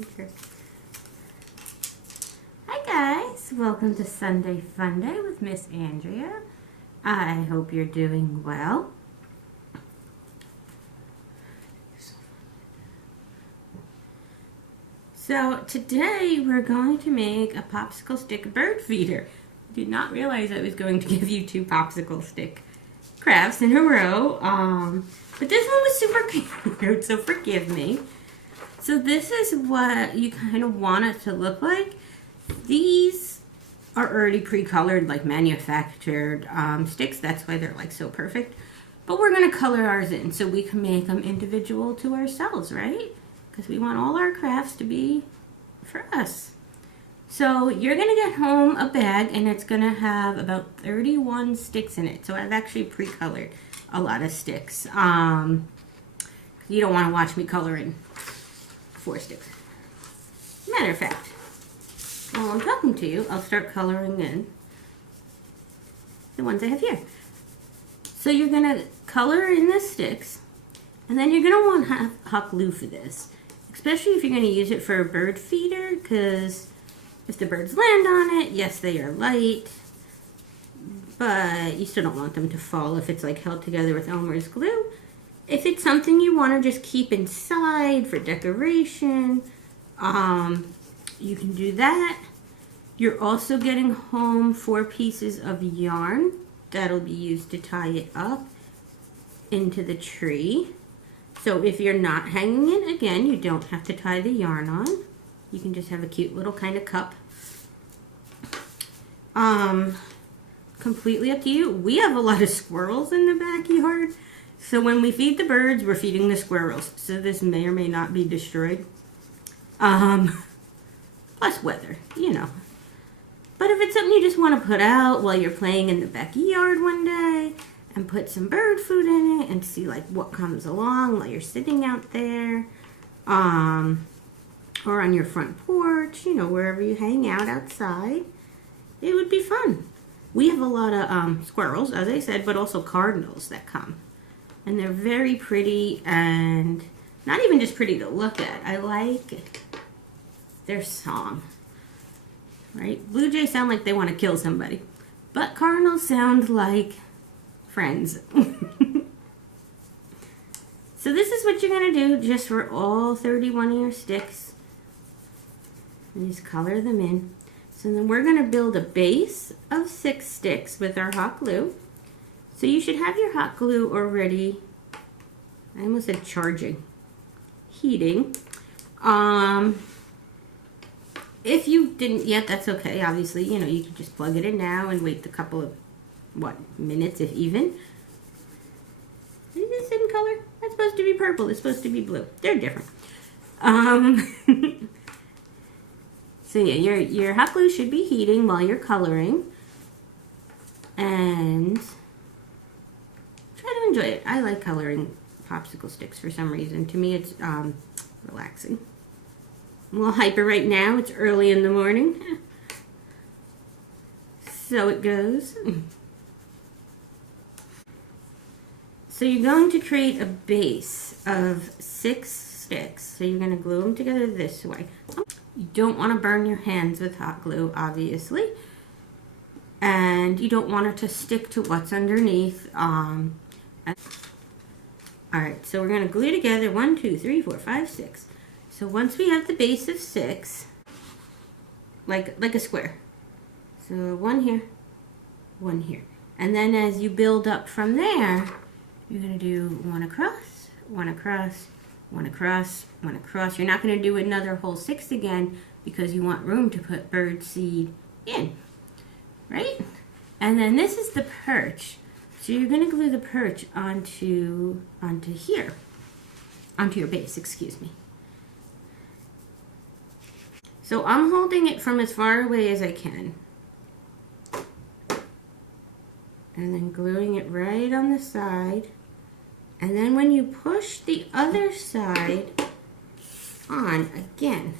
Okay. Hi guys, welcome to Sunday Fun Day with Miss Andrea. I hope you're doing well. So today we're going to make a popsicle stick bird feeder. I did not realize I was going to give you 2 popsicle stick crafts in a row. But this one was super cute, so forgive me. So this is what you kind of want it to look like. These are already pre-colored, like manufactured sticks. That's why they're like so perfect. But we're going to color ours in so we can make them individual to ourselves, right? Because we want all our crafts to be for us. So you're going to get home a bag and it's going to have about 31 sticks in it. So I've actually pre-colored a lot of sticks. You don't want to watch me color in 4 sticks. Matter of fact, while I'm talking to you, I'll start coloring in the ones I have here. So you're going to color in the sticks, and then you're going to want hot glue for this, especially if you're going to use it for a bird feeder, because if the birds land on it, yes, they are light, but you still don't want them to fall if it's like held together with Elmer's glue. If it's something you want to just keep inside for decoration, you can do that. You're also getting home 4 pieces of yarn that'll be used to tie it up into the tree. So if you're not hanging it, again, you don't have to tie the yarn on. You can just have a cute little kind of cup. Completely up to you. We have a lot of squirrels in the backyard. So when we feed the birds, we're feeding the squirrels. So this may or may not be destroyed. Plus weather, you know. But if it's something you just want to put out while you're playing in the backyard one day and put some bird food in it and see like what comes along while you're sitting out there, or on your front porch, you know, wherever you hang out outside, it would be fun. We have a lot of squirrels, as I said, but also cardinals that come. And they're very pretty and not even just pretty to look at. I like their song. Right? Blue jays sound like they want to kill somebody. But cardinals sound like friends. So this is what you're going to do just for all 31 of your sticks. And just color them in. So then we're going to build a base of 6 sticks with our hot glue. So you should have your hot glue already, I almost said charging, heating. If you didn't yet, that's okay. Obviously, you know, you can just plug it in now and wait a couple of, minutes if even. Is this in color? That's supposed to be purple. It's supposed to be blue. They're different. So yeah, your hot glue should be heating while you're coloring. And try to enjoy it. I like coloring popsicle sticks for some reason. To me, it's relaxing. I'm a little hyper right now. It's early in the morning. So it goes. So you're going to create a base of 6 sticks. So you're going to glue them together this way. You don't want to burn your hands with hot glue, obviously. And you don't want it to stick to what's underneath. Alright, so we're going to glue together 1, 2, 3, 4, 5, 6. So once we have the base of 6, like a square. So 1 here, 1 here. And then as you build up from there, you're going to do 1 across, 1 across, 1 across, 1 across. You're not going to do another whole 6 again because you want room to put bird seed in, right? And then this is the perch. So you're going to glue the perch onto here, onto your base, excuse me. So I'm holding it from as far away as I can. And then gluing it right on the side. And then when you push the other side on again,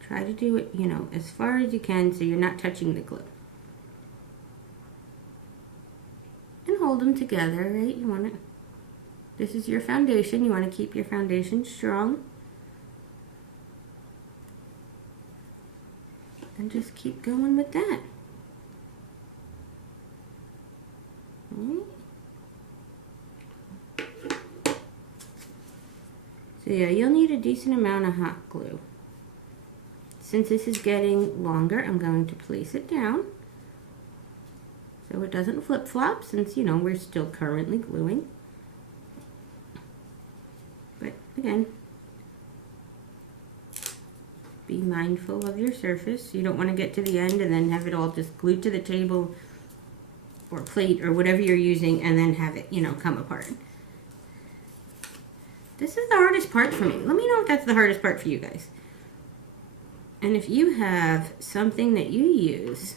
try to do it, you know, as far as you can so you're not touching the glue. And hold them together, right? You want it This is your foundation. You want to keep your foundation strong. And just keep going with that. So yeah, you'll need a decent amount of hot glue. Since this is getting longer, I'm going to place it down so it doesn't flip-flop, since, you know, we're still currently gluing. But again, be mindful of your surface. You don't want to get to the end and then have it all just glued to the table or plate or whatever you're using and then have it, you know, come apart. This is the hardest part for me. Let me know if that's the hardest part for you guys. And if you have something that you use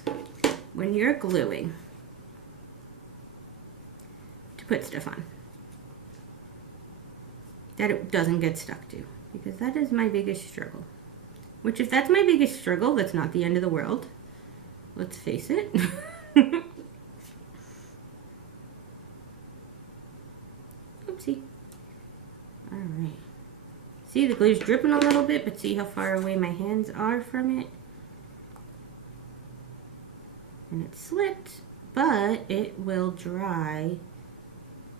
when you're gluing to put stuff on, that it doesn't get stuck to, because that is my biggest struggle. Which, if that's my biggest struggle, that's not the end of the world. Let's face it. Oopsie. Alright. See, the glue's dripping a little bit, but see how far away my hands are from it? And it's slipped, but it will dry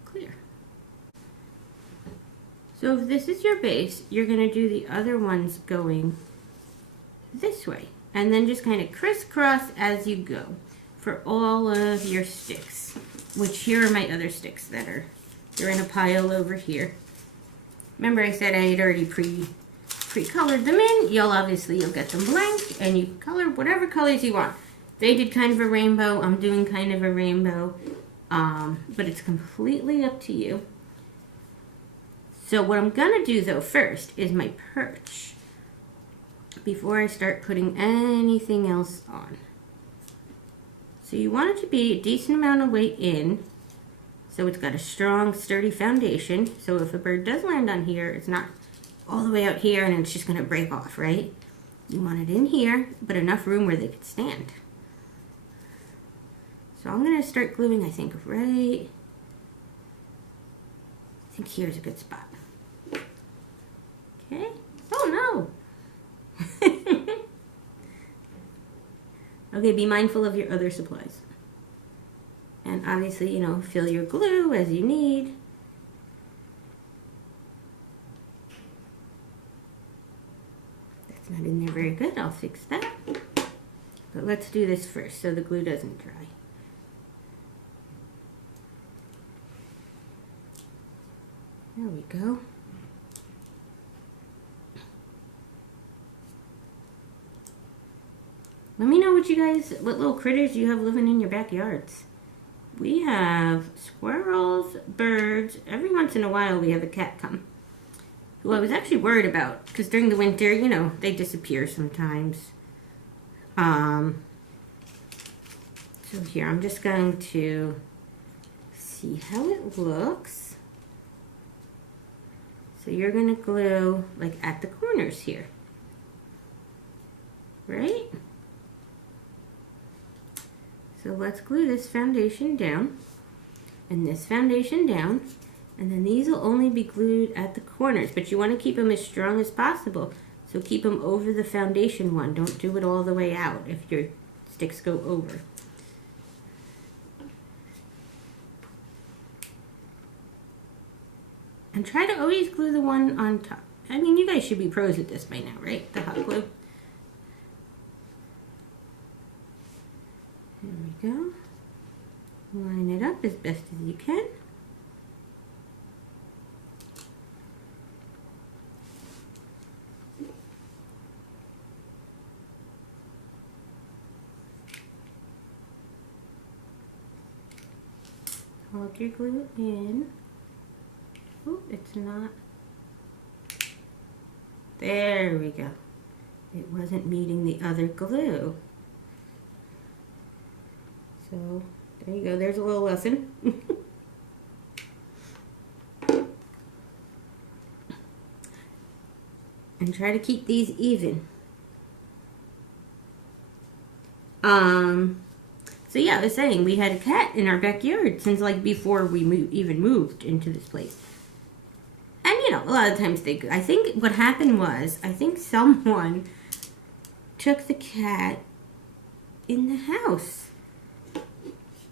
clear. So if this is your base, you're going to do the other ones going this way. And then just kind of crisscross as you go for all of your sticks. Which here are my other sticks that they're in a pile over here. Remember I said I had already pre-colored them in. You'll get them blank and you can color whatever colors you want. They did kind of a rainbow. I'm doing kind of a rainbow. But it's completely up to you. So what I'm going to do though first is my perch before I start putting anything else on. So you want it to be a decent amount of weight in, so it's got a strong, sturdy foundation. So if a bird does land on here, it's not all the way out here and it's just going to break off, right? You want it in here, but enough room where they could stand. So I'm going to start gluing, I think, right... I think here's a good spot. Okay. Oh, no! Okay, be mindful of your other supplies. And obviously, you know, fill your glue as you need. That's not in there very good. I'll fix that. But let's do this first so the glue doesn't dry. There we go. Let me know what little critters you have living in your backyards. We have squirrels, birds. Every once in a while we have a cat come, who I was actually worried about, because during the winter, you know, they disappear sometimes. So here, I'm just going to see how it looks. So you're going to glue like at the corners here, right? So let's glue this foundation down and this foundation down, and then these will only be glued at the corners, but you want to keep them as strong as possible. So keep them over the foundation one. Don't do it all the way out if your sticks go over. And try to always glue the one on top. I mean, you guys should be pros at this by now, right? The hot glue. There we go. Line it up as best as you can. Hold your glue in. Oh, it's not. There we go. It wasn't meeting the other glue. So, there you go. There's a little lesson. And try to keep these even. So yeah, I was saying we had a cat in our backyard since like before we even moved into this place. you know, a lot of times I think what happened was, I think someone took the cat in the house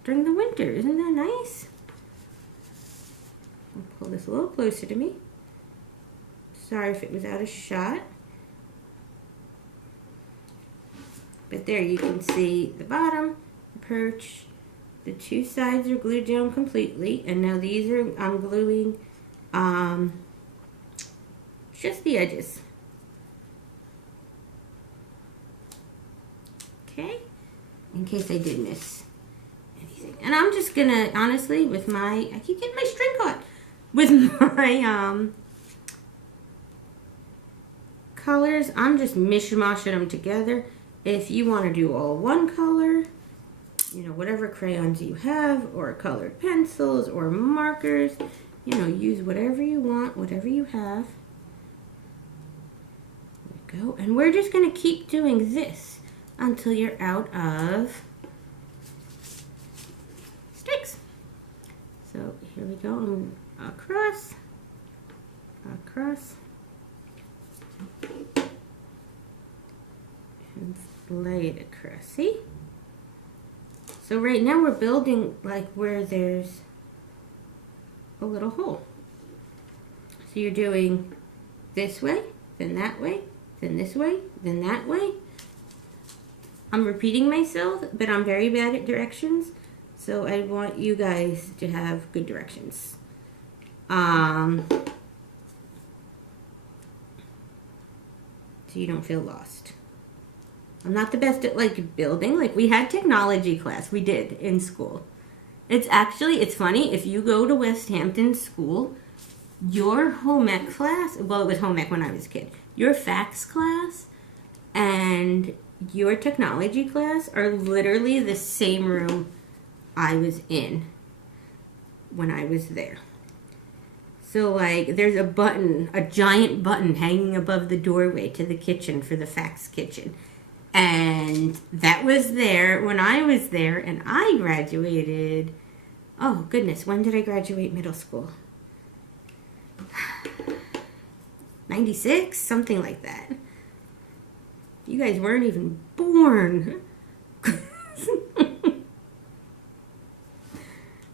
during the winter. Isn't that nice? I'll pull this a little closer to me. Sorry if it was out of shot. But there you can see the bottom, the perch. The two sides are glued down completely, and now these are, I'm gluing just the edges. Okay, in case I did miss anything. And I'm just gonna, honestly, with my, I keep getting my string caught. With my colors, I'm just mishmashing them together. If you want to do all one color, you know, whatever crayons you have, or colored pencils, or markers, you know, use whatever you want, whatever you have. There we go. And we're just going to keep doing this until you're out of sticks. So here we go, across, across, and lay it across, see? So right now we're building like where there's a little hole. So you're doing this way, then that way, then this way, then that way. I'm repeating myself, but I'm very bad at directions. So I want you guys to have good directions. So you don't feel lost. I'm not the best at like building. Like we had technology class, we did in school. It's funny, if you go to West Hampton School, your home ec class, well it was home ec when I was a kid, your facts class and your technology class are literally the same room I was in when I was there. So like there's a button, a giant button hanging above the doorway to the kitchen for the facts kitchen. And that was there when I was there, and I graduated, oh goodness, when did I graduate middle school? 96, something like that. You guys weren't even born.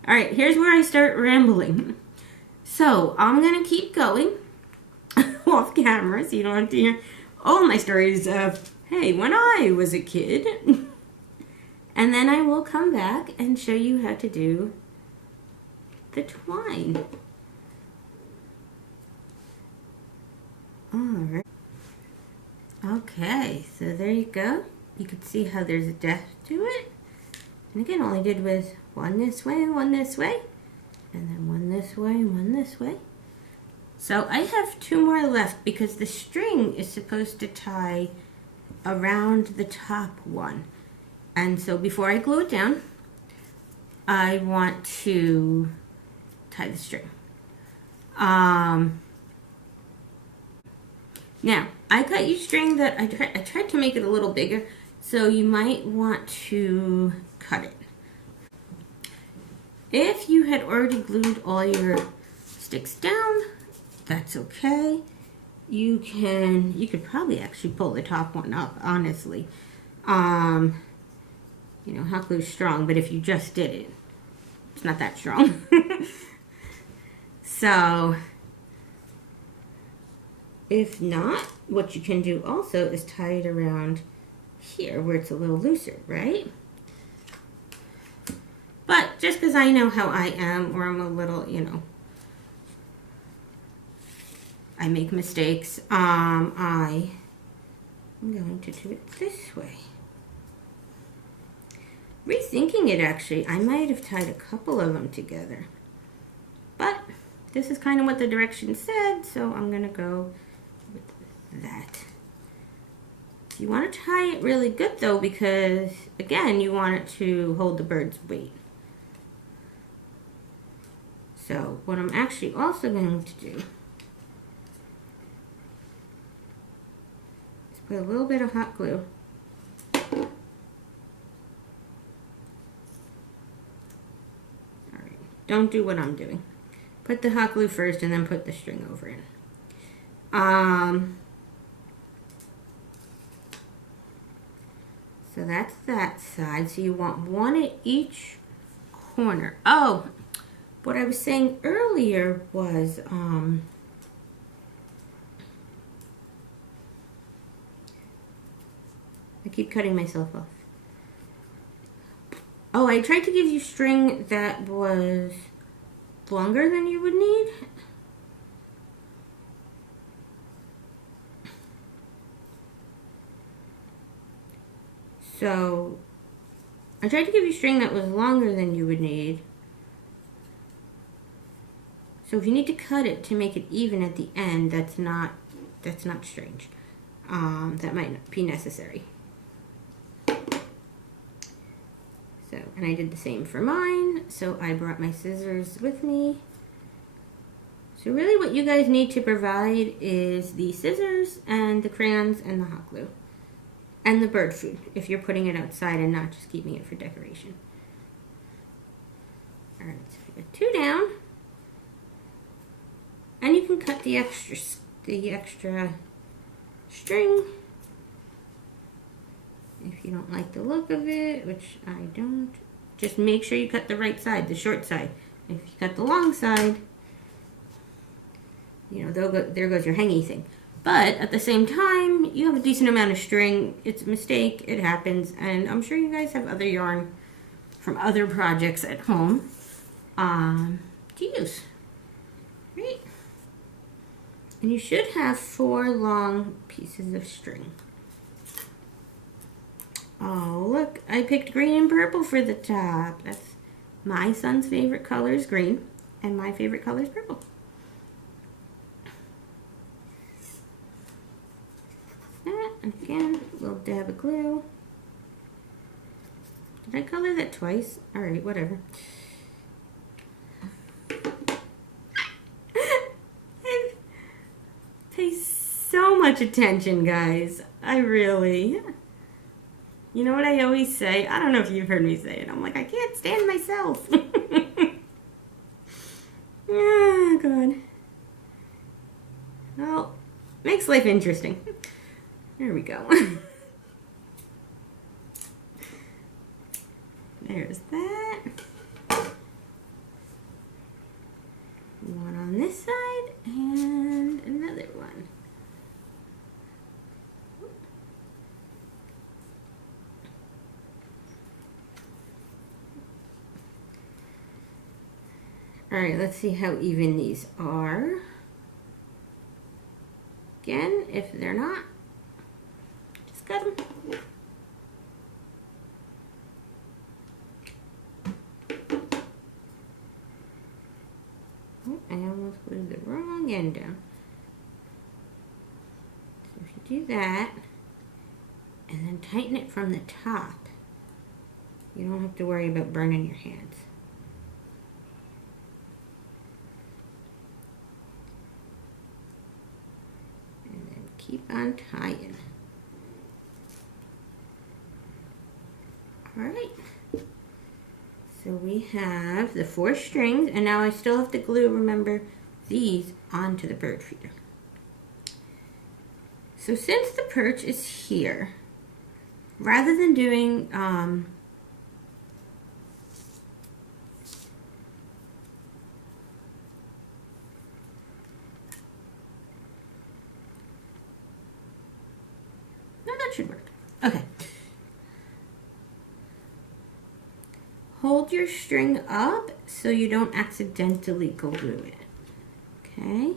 All right, here's where I start rambling. So I'm gonna keep going off camera so you don't have to hear all my stories of, hey, when I was a kid. And then I will come back and show you how to do the twine. All right. Okay, so there you go. You can see how there's a depth to it. And again, all I did was one this way and one this way. And then one this way and one this way. So I have two more left because the string is supposed to tie around the top one. And so before I glue it down, I want to tie the string. Now, I cut you string that I tried to make it a little bigger, so you might want to cut it. If you had already glued all your sticks down, that's okay. You could probably actually pull the top one up, honestly. You know, hot glue's strong, but if you just did it, it's not that strong. So, if not, what you can do also is tie it around here where it's a little looser, right? But just because I know how I am, or I'm a little, you know, I make mistakes, I'm going to do it this way. Rethinking it, actually, I might have tied a couple of them together. But this is kind of what the directions said, so I'm going to go with that. You want to tie it really good, though, because, again, you want it to hold the bird's weight. So what I'm actually also going to do is put a little bit of hot glue Don't do what I'm doing. put the hot glue first and then put the string over it. So that's that side. So you want one at each corner. Oh, what I was saying earlier was, I keep cutting myself off. Oh, I tried to give you string that was longer than you would need. So, I tried to give you string that was longer than you would need. So if you need to cut it to make it even at the end, that's not strange. That might not be necessary. So, and I did the same for mine. So I brought my scissors with me. So really what you guys need to provide is the scissors and the crayons and the hot glue. And the bird food, if you're putting it outside and not just keeping it for decoration. Alright, so I got 2 down. And you can cut the extra string if you don't like the look of it, which I don't. Just make sure you cut the right side, the short side. If you cut the long side, you know, there goes your hangy thing. But at the same time, you have a decent amount of string. It's a mistake, it happens, and I'm sure you guys have other yarn from other projects at home to use. Right? And you should have 4 long pieces of string. Oh, look, I picked green and purple for the top. That's my son's favorite color is green, and my favorite color is purple. And again, a little dab of glue. Did I color that twice? Alright, whatever. I pay so much attention, guys. I really... You know what I always say? I don't know if you've heard me say it. I'm like, I can't stand myself. Oh, God. Well, makes life interesting. There we go. There's that. One on this side and another one. All right, let's see how even these are. Again, if they're not, just cut them. Oh, I almost glued the wrong end down. So if you do that, and then tighten it from the top, you don't have to worry about burning your hands. Keep on tying. All right. So we have the 4 strings, and now I still have to glue, remember, these onto the bird feeder. So since the perch is here, rather than doing should work. Okay. Hold your string up so you don't accidentally glue it. Okay.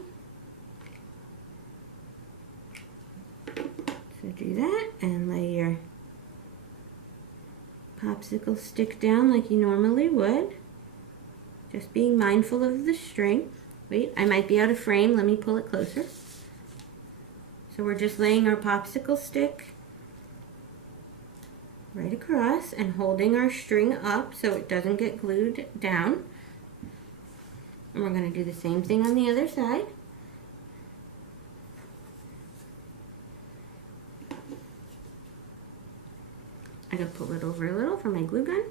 So do that and lay your popsicle stick down like you normally would. Just being mindful of the string. Wait, I might be out of frame. Let me pull it closer. So we're just laying our popsicle stick right across and holding our string up so it doesn't get glued down. And we're going to do the same thing on the other side. I gotta pull it over a little for my glue gun.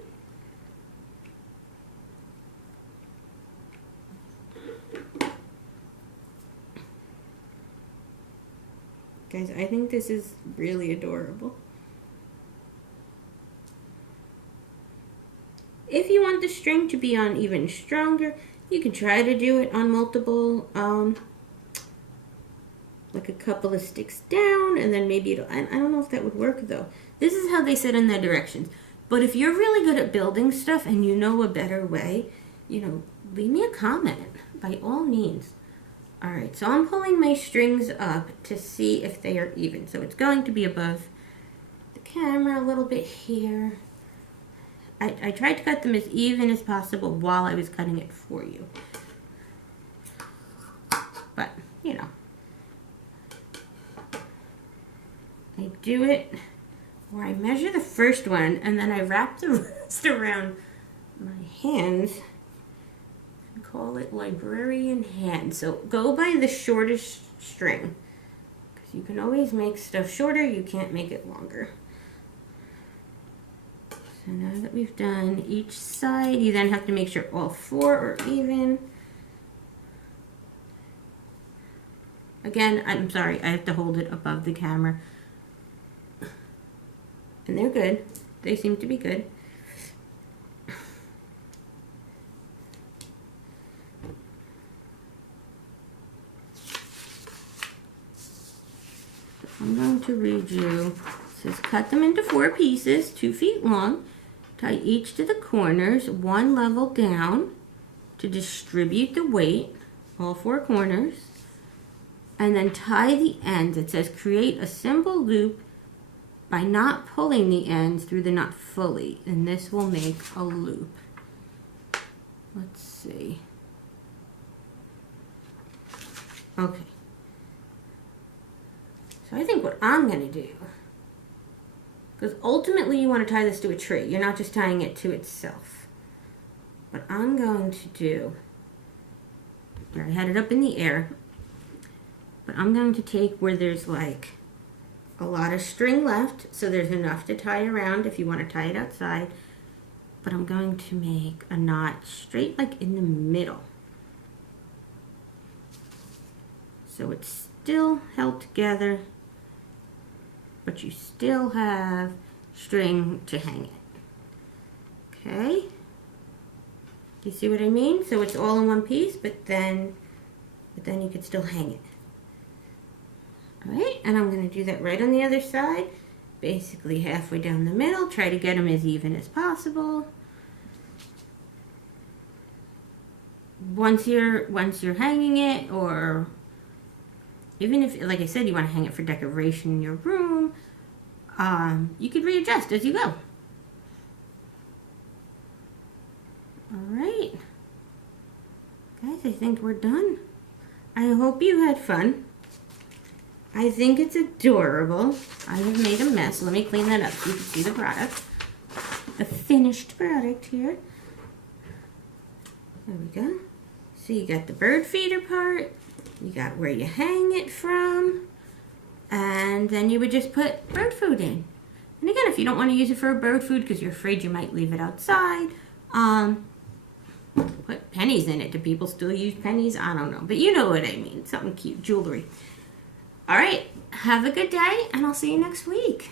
Guys, I think this is really adorable. If you want the string to be on even stronger, you can try to do it on multiple, like a couple of sticks down, and then maybe it'll, I don't know if that would work though. This is how they said in the directions. But if you're really good at building stuff and you know a better way, you know, leave me a comment, by all means. Alright, so I'm pulling my strings up to see if they are even. So it's going to be above the camera a little bit here. I tried to cut them as even as possible while I was cutting it for you. But, you know. I do it where I measure the first one and then I wrap the rest around my hands and call it librarian hand. So go by the shortest string, because you can always make stuff shorter, you can't make it longer. So now that we've done each side, you then have to make sure all four are even. Again, I'm sorry, I have to hold it above the camera. And they're good. They seem to be good. I'm going to read you. It says cut them into 4 pieces, 2 feet long. Tie each to the corners, 1 level down to distribute the weight, all 4 corners. And then tie the ends. It says create a simple loop by not pulling the ends through the knot fully. And this will make a loop. Let's see. Okay. So I think what I'm going to do, because ultimately you want to tie this to a tree. You're not just tying it to itself. What I'm going to do, I had it up in the air, but I'm going to take where there's like a lot of string left, so there's enough to tie around if you want to tie it outside, but I'm going to make a knot straight like in the middle. So it's still held together, but you still have string to hang it. Okay? Do you see what I mean? So it's all in one piece, but then you could still hang it. Alright, and I'm going to do that right on the other side, basically halfway down the middle. Try to get them as even as possible. Once you're hanging it, or even if, like I said, you want to hang it for decoration in your room, you could readjust as you go. Alright. Guys, I think we're done. I hope you had fun. I think it's adorable. I have made a mess. Let me clean that up so you can see the product. The finished product here. There we go. So you got the bird feeder part. You got where you hang it from. And then you would just put bird food in. And again, if you don't want to use it for bird food because you're afraid you might leave it outside, put pennies in it. Do people still use pennies? I don't know. But you know what I mean. Something cute. Jewelry. All right. Have a good day, and I'll see you next week.